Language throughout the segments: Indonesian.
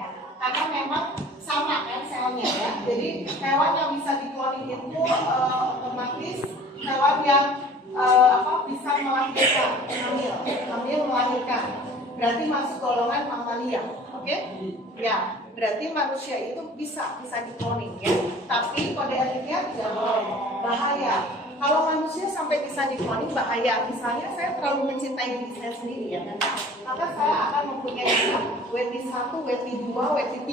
ya. Karena memang sama kan selnya ya. Jadi hewan yang bisa dikloning itu otomatis hewan yang bisa melahirkan, hamil melahirkan. Berarti masuk golongan mamalia, oke? Ya, berarti manusia itu bisa dikloning ya. Tapi kode etiknya tidak boleh, bahaya. Kalau manusia sampai bisa dikloning bahaya. Misalnya saya terlalu mencintai diri saya sendiri ya kan. Maka saya akan mempunyai WT1, WT2, WT3.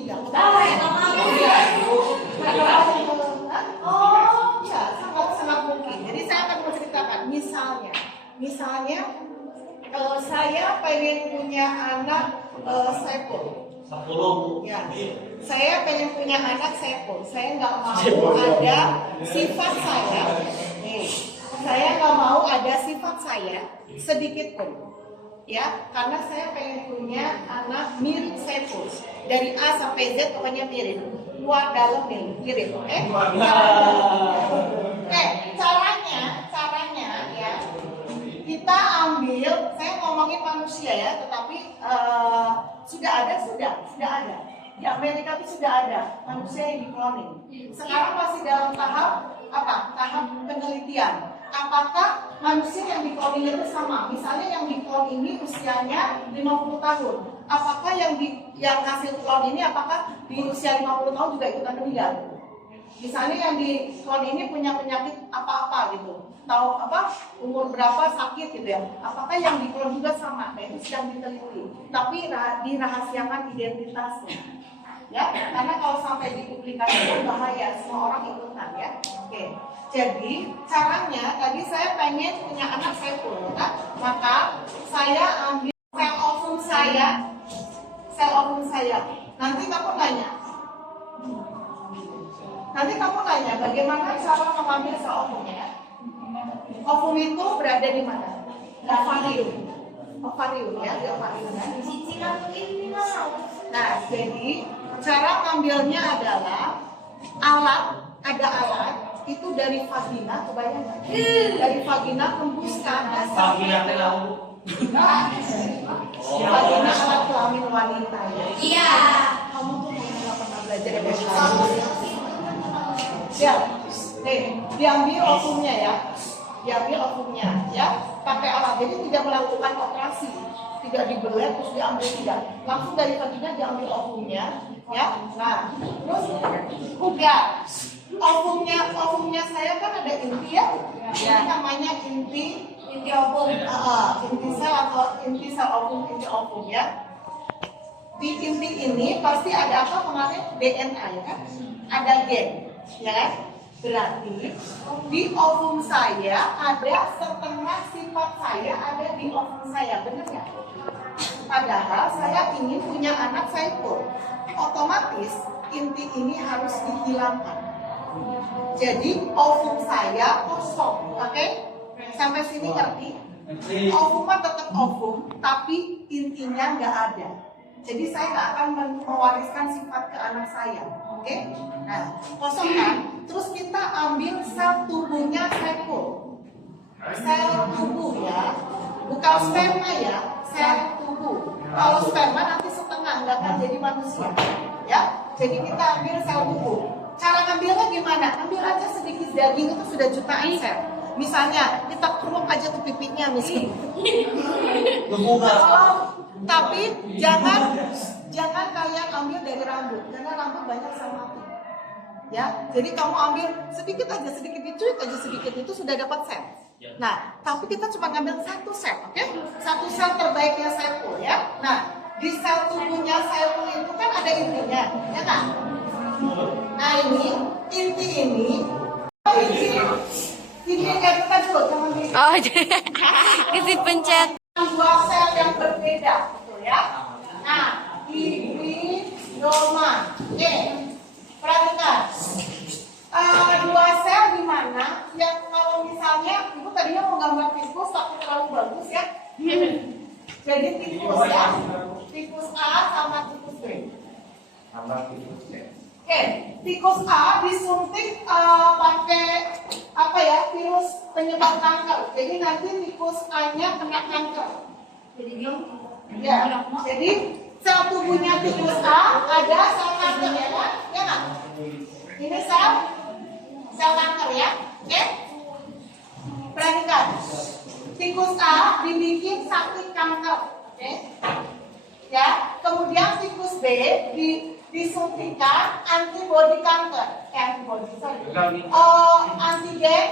Oh ya, sangat mungkin. Jadi saya akan menceritakan misalnya saya pengen punya anak Saiful. 10. Ya, saya pengen punya anak Saiful. Saya nggak mau ada sifat saya. Saya nggak mau ada sifat saya sedikit pun. Ya, karena saya pengen punya anak mirip Saiful. Dari A sampai Z pokoknya mirip. Luar dalam mirip, oke? Caranya ya. Kita ambil, saya ngomongin manusia ya, tetapi sudah ada. Di Amerika itu sudah ada manusia yang dikloning. Sekarang masih dalam tahap penelitian. Apakah manusia yang dikloning itu sama? Misalnya yang diklon ini usianya 50 tahun. Apakah yang hasil klon ini apakah di usia 50 tahun juga ikutan meninggal? Misalnya yang diklon ini punya penyakit apa-apa gitu. Tahu umur berapa sakit gitu ya. Apakah yang diklon juga sama? Nah, itu sedang diteliti. Tapi dirahasiakan identitasnya. Ya, karena kalau sampai dipublikasikan bahaya, semua orang ikutan ya. Oke. Jadi caranya tadi saya pengen punya anak Saiful, kan? Maka saya ambil sel ovum saya. Nanti kamu nanya bagaimana cara mengambil sel ovumnya? Ovum itu berada di mana? Ovarium ya, di ovarium kan? Nah, jadi cara ngambilnya adalah ada alat itu dari vagina, kebayang nggak? Dari vagina tembus ke atas. Vagina telau. Vagina alat kelamin wanita ya. Iya. Kamu tuh nggak pernah belajar ya? Ya, diambil ovumnya ya, pakai alat. Jadi tidak melakukan operasi, tidak dibelah terus diambil tidak. Langsung dari vagina diambil ovumnya, ya. Nah, terus ovumnya saya kan ada inti ya. Ini namanya inti ovum, inti sel atau inti sel ovum, inti ovum ya. Di inti ini pasti ada apa kemarin? DNA ya kan? Ada gen, ya. Berarti di ovum saya ada setengah sifat saya ada di ovum saya, benar nggak? Padahal saya ingin punya anak Saiful. Otomatis inti ini harus dihilangkan. Jadi ovum saya kosong, oke? Sampai sini ngerti? Ovumnya tetap ovum, tapi intinya nggak ada. Jadi saya nggak akan mewariskan sifat ke anak saya, oke? Nah, kosong kan? Terus kita ambil sel tubuhnya Saiful. Sel tubuh ya, bukan sperma ya, sel tubuh. Kalau sperma nanti setengah, nggak akan jadi manusia, ya. Jadi kita ambil sel tubuh. Cara ngambilnya gimana? Ambil aja sedikit daging itu sudah jutaan sel. Misalnya kita keruk aja tuh pipinya misalnya. Tapi jangan kalian ambil dari rambut, karena rambut banyak sel mati. Ya, jadi kamu ambil sedikit aja, sedikit dicuit aja sedikit itu sudah dapat sel. Nah, tapi kita cuma ngambil satu sel, oke? Satu sel terbaiknya Saiful ya. Nah, di sel tubuhnya Saiful itu kan ada intinya, ya kan? Nah inti ini kita dulu, jangan di. Oh, jadi pencet. Dua sel yang berbeda, betul ya? Nah, ini Roma, oke? Perhatikan. Dua sel di mana yang kalau misalnya ibu tadinya mau gambar tikus tapi terlalu bagus ya. Jadi tikus ya, tikus A sama tikus B. Oke, tikus A disuntik pakai apa ya, virus penyebab kanker. Jadi nanti tikus A-nya kena kanker. Jadi ya, jadi sel tubuhnya tikus A ada sel kanker ya kan? Ya nggak? Ini sel kanker ya, oke? Perhatikan, tikus A dibikin sakit kanker, oke? Ya, kemudian tikus B disuntikan antibodi kanker, antigen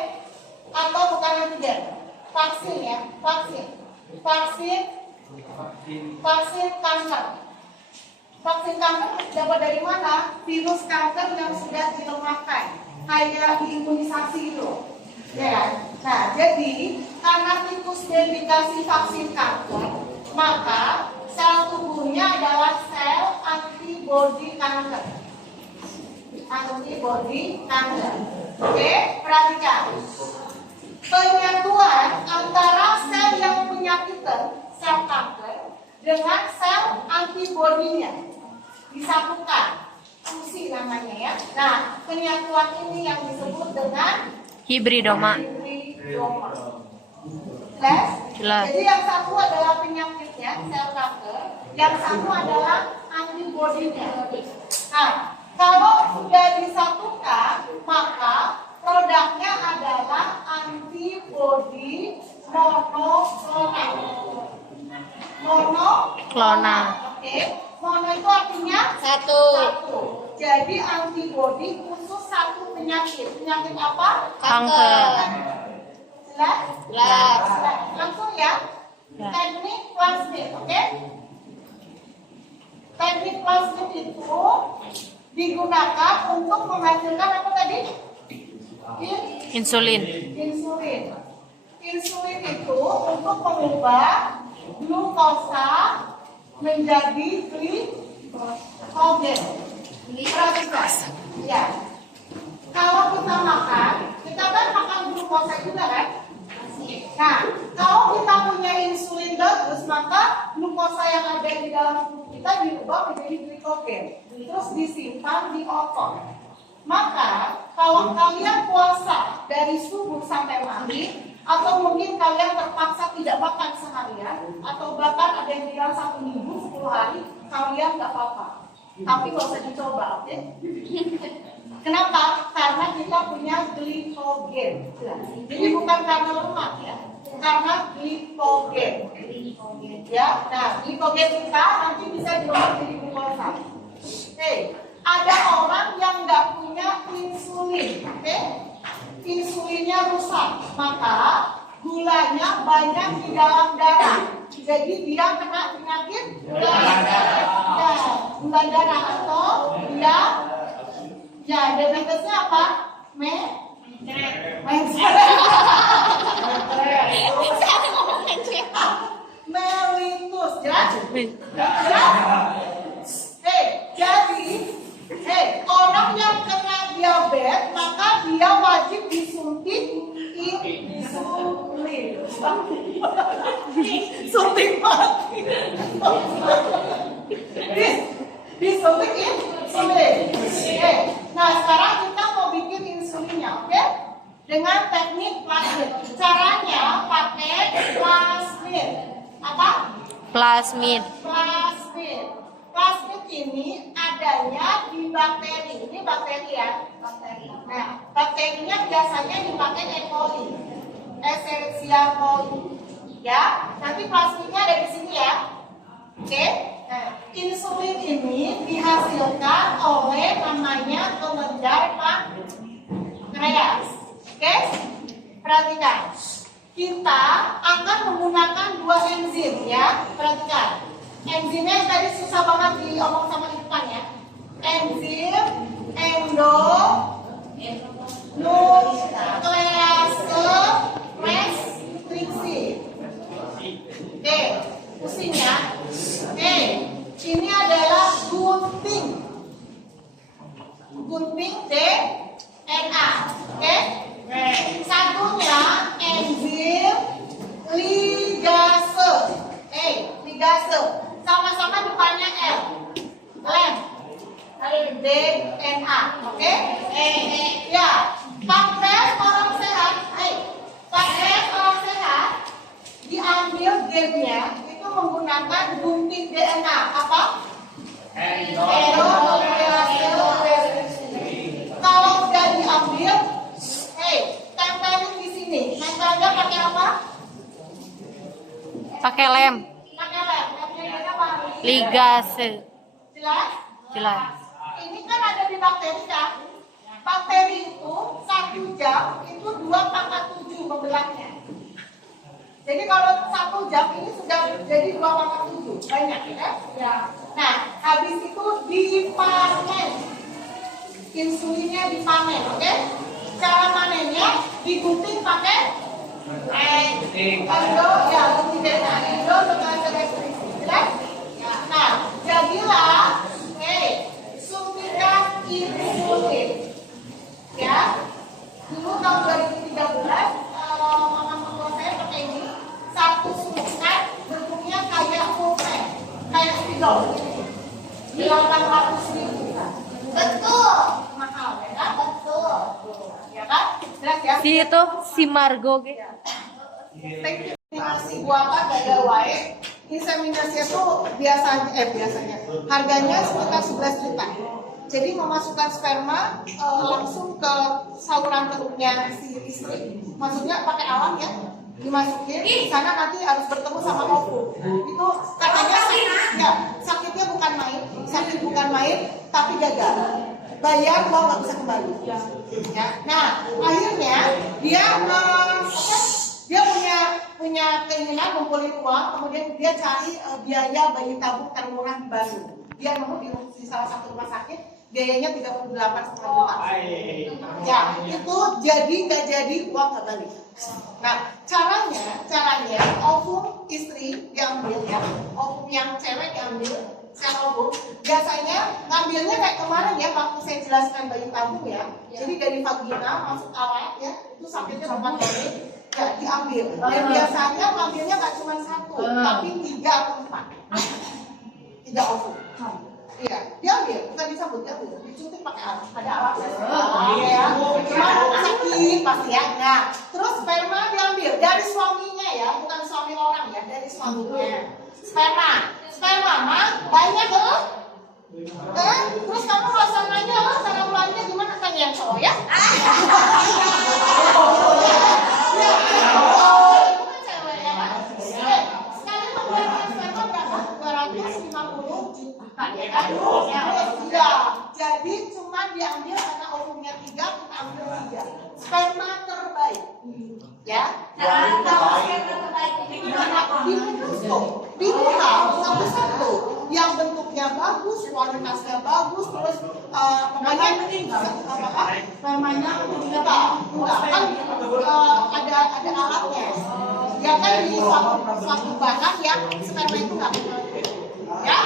atau bukan antigen, vaksin ya, vaksin kanker. Vaksin kanker dapat dari mana? Virus kanker yang sudah dilemahkan, kayak diimunisasi itu, ya kan? Nah, jadi karena tikus B dikasih vaksin kanker, maka sel tubuhnya adalah sel antibodi kanker. Antibodi kanker. Oke, perhatikan. Penyatuan antara sel yang penyakitan, sel kanker, dengan sel antibodinya disatukan. Fungsi namanya ya. Nah, penyatuan ini yang disebut dengan Hibridoma. Jelas. Jadi yang satu adalah penyakitnya, sel kanker, yang satu adalah antibodinya. Nah, kalau sudah disatukan, maka produknya adalah antibodi monoklonal. Klonal. Oke. Mono itu artinya Satu. Jadi antibodi khusus satu penyakit. Penyakit apa? Kanker. Jelas? Langsung ya. Teknik plasmid, oke? Teknik plasmid itu digunakan untuk menghasilkan apa tadi? Insulin. Insulin itu untuk mengubah glukosa menjadi glikogen. Perhatikan. Ya. Kalau kita kan makan glukosa juga kan? Nah, kalau kita punya insulin bagus, maka glukosa yang ada di dalam tubuh kita diubah menjadi glikogen, terus disimpan di otot. Maka, kalau kalian puasa dari subuh sampai maghrib, atau mungkin kalian terpaksa tidak makan seharian, atau bahkan ada yang bilang 1 minggu, 10 hari, kalian nggak apa-apa. Tapi nggak usah dicoba, oke? Kenapa? Karena kita punya glikogen. Jadi bukan karena lemak ya, karena glikogen. Ya, nah glikogen kita nanti bisa diolah jadi glukosa. Ada orang yang nggak punya insulin, oke? Insulinnya rusak, maka gulanya banyak di dalam darah. Jadi dia kena penyakit gula darah atau dia diabetesnya apa? Mellitus, jelas? Jadi, orang yang kena diabetes maka dia wajib disuntik insulin. Suntik mati. Disuntik insulin. Nah sekarang kita mau bikin insulinnya, oke? Dengan teknik plasmid. Caranya pakai plasmid. Apa? Plasmid. Plasmid ini adanya di bakteri. Ini bakteri ya, bakteri. Nah, bakterinya biasanya dipakai E. coli, Escherichia coli. Ya, nanti plasmidnya ada di sini ya. Oke. Nah, insulin ini dihasilkan oleh namanya kelenjar pankreas. Oke? Perhatikan. Kita akan menggunakan 2 enzim ya. Perhatikan. Enzimnya yang tadi susah banget diomong sama Irfan ya. Enzim endonuklease restriksi. Oke, pusing ya. Oke, ini adalah gunting DNA. Oke, satunya enzim ligase. Ligase. Sama-sama depannya L. DNA. Oke? Ya. Pankreas orang sehat. Pankreas orang sehat diambil gennya itu menggunakan gunting DNA. Apa? Pakai lem. Pakai lem. Lemnya apa? Ligase. Jelas? Jelas. Ini kan ada di bakteri kan? Bakteri itu 1 jam itu 2/7 membelahnya. Jadi kalau 1 jam ini sudah jadi 2/7, banyak ya? Ya. Nah, habis itu dipanen. Insulinnya dipanen, oke? Cara panennya digunting pakai endo, ya, gunting dari endo jelas? Nah, jadilah suntikan insulin. Ya, dulu tahun 2013 mama mertua saya pakai ini 1 suntikan bentuknya kayak pulpen, kayak spidol ini 800.000. Betul, mahal ya kan? Betul, ya kan? Jelas ya? Si Margo ge. Inseminasi buatan gagal wae. Inseminasi itu biasanya harganya sekitar 11 juta. Jadi memasukkan sperma langsung ke saluran perutnya si istri. Maksudnya pakai alat ya, dimasukin di sana nanti harus bertemu sama ovum. Itu katanya sakitnya bukan main, tapi gagal. Bayar mau nggak bisa kembali. Ya. Nah akhirnya dia punya keinginan ngumpulin uang, kemudian dia cari biaya bayi tabung termurah di Bandung. Dia nemu di salah satu rumah sakit, biayanya 38,5 juta. Ya, itu nggak jadi uang nggak balik. Nah, caranya ovum istri diambil ya, ovum yang cewek diambil, sel ovum. Biasanya ngambilnya kayak kemarin ya, waktu saya jelaskan bayi tabung ya. Jadi dari vagina masuk alat ya, itu sakitnya 4 menit. Ya, diambil. Dan biasanya ngambilnya nggak cuma 1, tapi 3 atau 4. 3 ovum. Iya, diambil, bukan dicabut, diambil. Disuntik pakai alat, ada alat ya. Cuma sakit pasti ya. Nah, terus sperma diambil dari suaminya ya, bukan suami orang ya, dari suaminya. Sperma mah banyak loh. Terus kamu rasanya cara mulainya gimana kan yang cowok ya? Jadi cuma diambil karena ovumnya 3, kita ambil 3. Sperma terbaik. Ya. Di mikroskop, dilihat satu-satu yang bentuknya bagus, kualitasnya bagus, terus namanya kan ada alatnya. Ya kan di suatu bahan yang sperma itu nggak ya.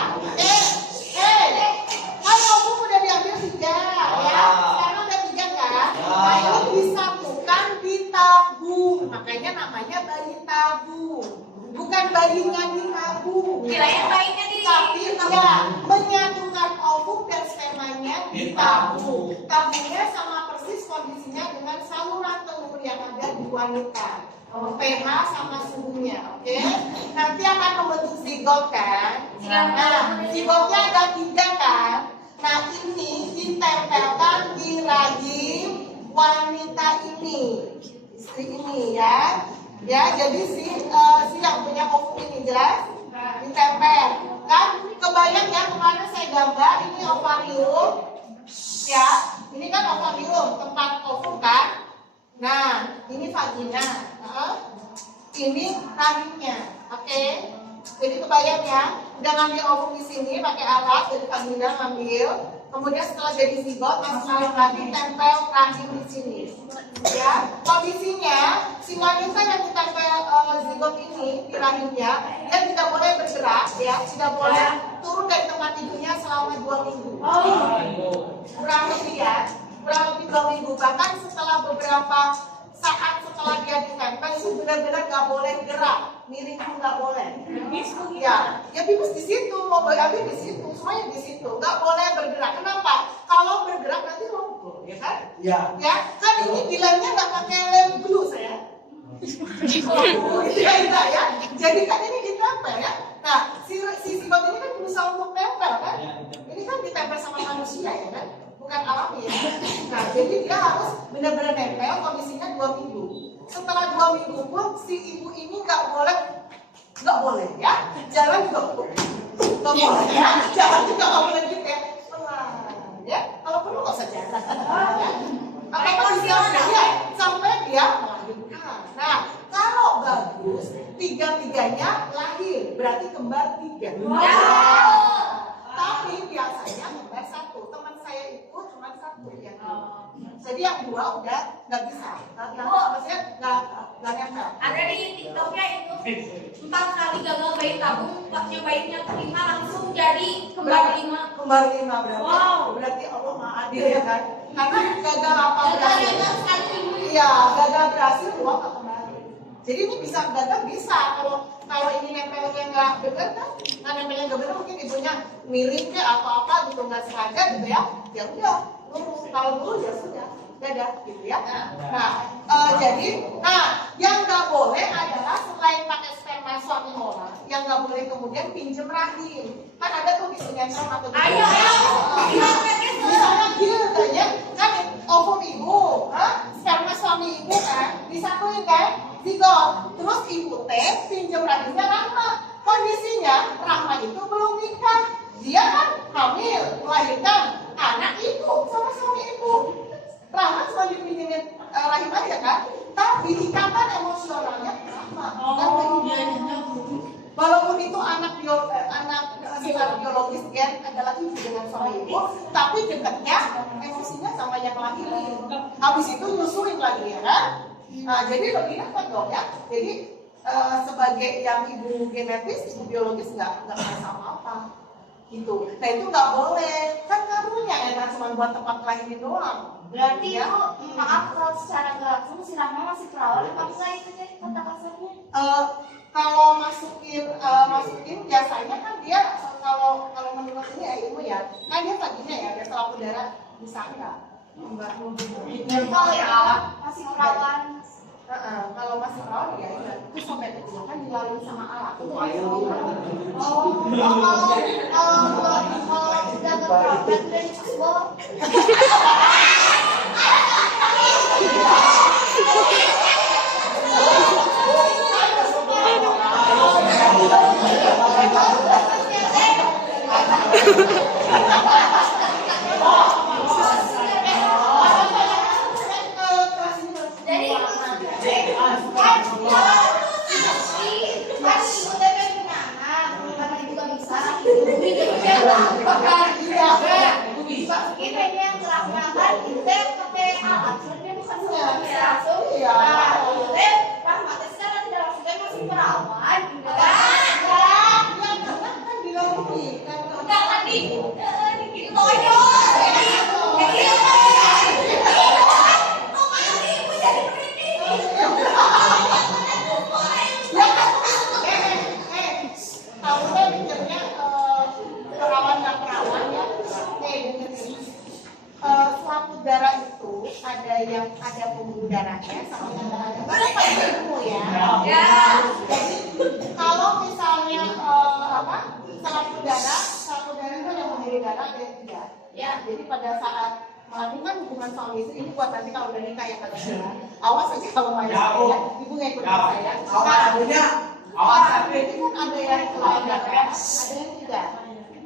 Kan ovum udah diambil 3 ya. Sekarang udah 3 kan. Nah ini disatukan di tabung. Makanya namanya bayi tabung. Bukan bayinya ditabung. Kirain bayinya di tapi ya menyatukan ovum dan spermanya di tabung. Tabungnya sama persis kondisinya dengan saluran telur yang ada di wanita. pH sama suhunya, oke? Nanti akan membentuk zigot kan? Nah, zigotnya ada 3 kan? Nah, ini ditempelkan di rahim wanita ini, istri ini ya. Ya, jadi si yang punya ovum ini jelas ditempel. Kan kebayang ya kemarin saya gambar ini ovarium, ya. Ini kan ovarium tempat ovum kan? Nah, ini vagina, ini rahimnya, oke? Jadi kebayang ya, udah ngambil ovum di sini pakai alat dari vagina ngambil, kemudian setelah jadi zigot masuk alat lagi tempel rahim di sini, ya. Kondisinya si wanita yang ditempel zigot ini di rahimnya, dia tidak boleh bergerak, ya, tidak boleh turun dari tempat tidurnya selama 2 minggu, kurang lebih ya. Kurang lebih 2 minggu, bahkan setelah beberapa saat setelah dia ditempel itu benar-benar nggak boleh gerak, miring pun nggak boleh. Ya bibis di situ, mau ambil di situ, semuanya di situ, nggak boleh bergerak. Kenapa? Kalau bergerak nanti roboh, ya kan? Ya kan ini bilangnya nggak pakai lem glue saya. Tidak ya. Jadi kan ini ditempel ya. Nah si zigot ini kan berusaha untuk nempel kan? Ini kan ditempel sama manusia ya kan? Bukan alami ya. Nah, jadi dia harus benar-benar nempel kondisinya 2 minggu. Setelah 2 minggu pun si ibu ini nggak boleh nggak boleh ya. Jalan juga nggak boleh ya. Jalan juga nggak boleh gitu ya. Pelan ya. Kalau perlu nggak usah jalan. Ya. Apa sampai dia melahirkan. Nah, kalau bagus, tiga-tiganya lahir, berarti kembar 3. Tapi biasanya kembar 1. Teman saya itu cuma 1 ya. Jadi yang 2 udah nggak bisa. Maksudnya nggak nempel. Ada di TikToknya itu 4 kali gagal bayi tabung, pas nyobainnya kelima langsung jadi kembar 5. Kembar 5 berarti. Wow. Berarti Allah maha adil ya kan? Karena gagal apa Gagal berhasil? gagal sekali minggu. Iya, gagal berhasil uang nggak kembali. Jadi ini bisa gagal bisa. Kalau ini nempelnya nggak benar kan? Nah nempelnya nggak benar mungkin ibunya miring ke atau apa gitu nggak sengaja gitu ya. Ya udah, lurus. Kalau lurus ya sudah. Dadah gitu ya. Nah, yang nggak boleh adalah selain pakai sperma suami orang, yang nggak boleh kemudian pinjem rahim. Kan ada tuh di sinetron atau di Ayo. misalnya gitu ya, kan ovum ibu, sperma suami ibu kan, disatuin kan, zigot. Terus ibu teh pinjem rahimnya Rahma. Kondisinya Rahma itu belum nikah, dia kan hamil, melahirkan anak ibu sama suami ibu. Rahma cuma dipinjemin rahim aja kan, tapi ikatan emosionalnya Rahma. Walaupun itu anak secara biologis gen adalah ibu dengan suami ibu, tapi dekatnya emosinya sama yang lahirin. Habis itu nyusuin lagi ya kan. Nah jadi lebih dekat dong ya. Jadi sebagai yang ibu genetis, ibu biologis nggak merasa apa-apa gitu. Nah itu nggak boleh. Kan ngaruhnya enak cuma buat tempat kelahirin doang. Berarti ya. Ibu, maaf kalau secara nggak langsung si Rahma masih perawan apa enggak itu deh kata kasarnya? Kalau masukin biasanya kan dia kalau menurut ini ya ilmu ya, kan dia paginya ya dia selaput darah bisa enggak? Kalau ya masih perawan. Kalau masih perawan ya itu sampai kecil kan dilalui sama alat. Kalau udah berperawan dan cebol. Ini yang terakhir itu pakai alat, sebenarnya bukan langsung. Nah, itu Rahma sekarang tidak langsung masih perawan. Kan dilalui kan. Enggak kan di gitu aja. Kamu kan mikirnya perawan nggak perawan ya? Dengerin. Selaput darah itu ada yang ada pembuluh darahnya sama yang nggak ada. Ilmu ya. Jadi kalau misalnya selaput darah itu yang menjadi darah ada yang tidak. Ya. Jadi pada saat melakukan hubungan suami istri ini buat nanti kalau udah nikah ya kalian. Awas aja kalau main saya, ibu nggak ikut saya. Awas itu kan ada yang keluar darah, ada yang tidak.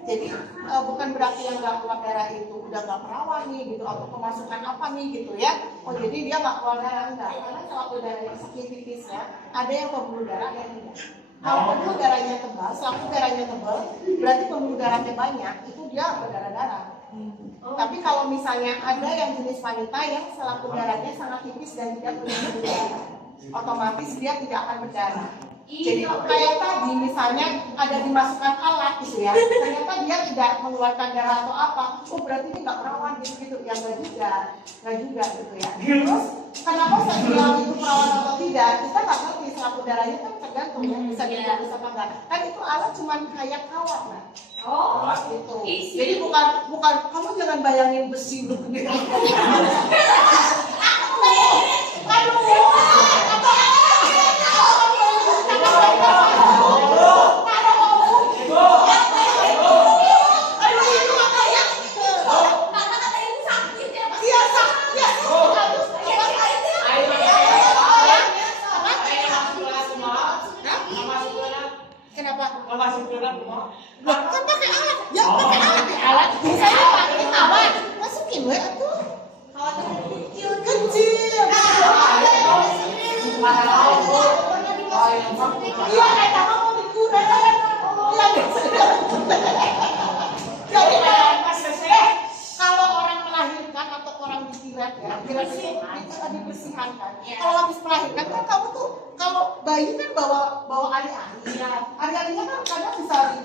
Jadi bukan berarti yang nggak keluar darah itu udah nggak perawan nih gitu atau kemasukan apa nih gitu ya. Oh jadi dia nggak keluar darah enggak? Karena selaput darah yang tipisnya ada yang pembuluh darah ada yang tidak. Kalau pembuluh darahnya tebal, selaput darahnya tebal, berarti pembuluh darahnya banyak, itu dia berdarah-darah. Tapi kalau misalnya ada yang jenis wanita yang selaput darahnya sangat tipis dan tidak punya pembuluh darah, otomatis dia tidak akan berdarah. Jadi kayak tadi misalnya ada dimasukkan alat gitu ya, ternyata dia tidak mengeluarkan darah atau apa, oh berarti ini nggak perawan gitu ya, nggak juga gitu ya. Terus kenapa saya bilang itu perawan atau tidak? Kita nggak ngerti selaput darahnya kan tergantung ya, bisa diurus apa enggak. Kan itu alat cuma kayak kawat lah. Oh, Gitu. Jadi bukan kamu jangan bayangin besi begini. Iya, kita mau dikuret. Iya, jadi kalau orang melahirkan atau orang dikuret ya, kiret itu dibersihkan kan. Kalau habis melahirkan kan kamu tuh kalau bayi kan bawa ari-ari. Ari-arinya kan kadang bisa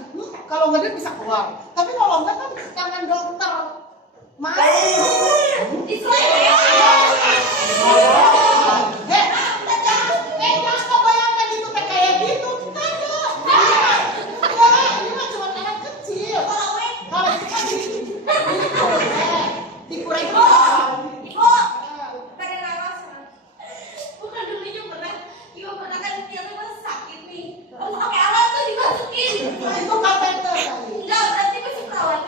kalau nggak dia bisa keluar. Tapi kalau enggak kan tangan dokter. Mas. Jangan kebayangkan itu kayak gitu. Kagak. Ini mah cuma anak kecil. Kalau itu kan dikurang. Bukan dulu pernah kan dia tuh masih sakit nih. Kamu pakai alat tuh dimasukin. Itu kateter kali. Enggak, berarti masih perawat.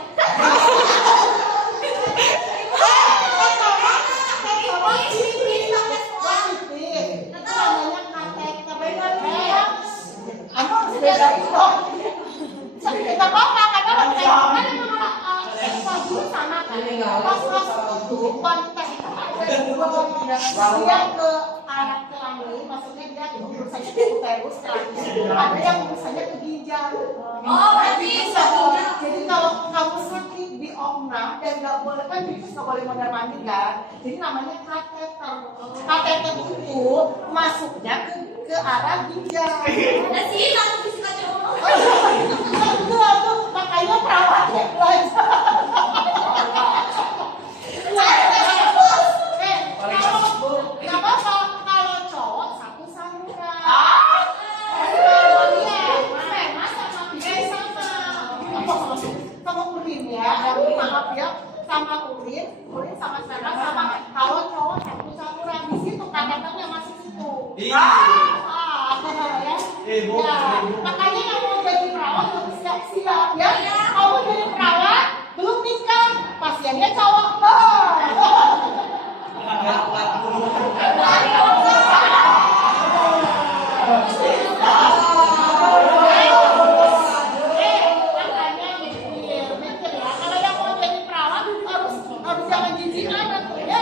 Dia ke anak kelamin, maksudnya dia urusannya ke uterus, ada yang urusannya ke ginjal. Oh, berarti Bisa. Jadi kalau kamu sakit di omna dan nggak boleh kan bibis nggak boleh mondar mandir kan, jadi namanya kateter. Kateter itu masuknya ke arah ginjal. Nah sih, aku bisa coba. Enggak tuh makanya perawat ya. Nggak apa-apa kalau cowok satu saluran. Sama urin ya, maaf ya, sama urin sama sperma sama kalau cowok satu saluran di situ kateternya masih situ. Ya. Makanya yang mau jadi perawat harus siap-siap ya. Kamu jadi perawat belum nikah, pasiennya cowok. Kalau yang mau jadi perawat harus jangan jijik anak ya.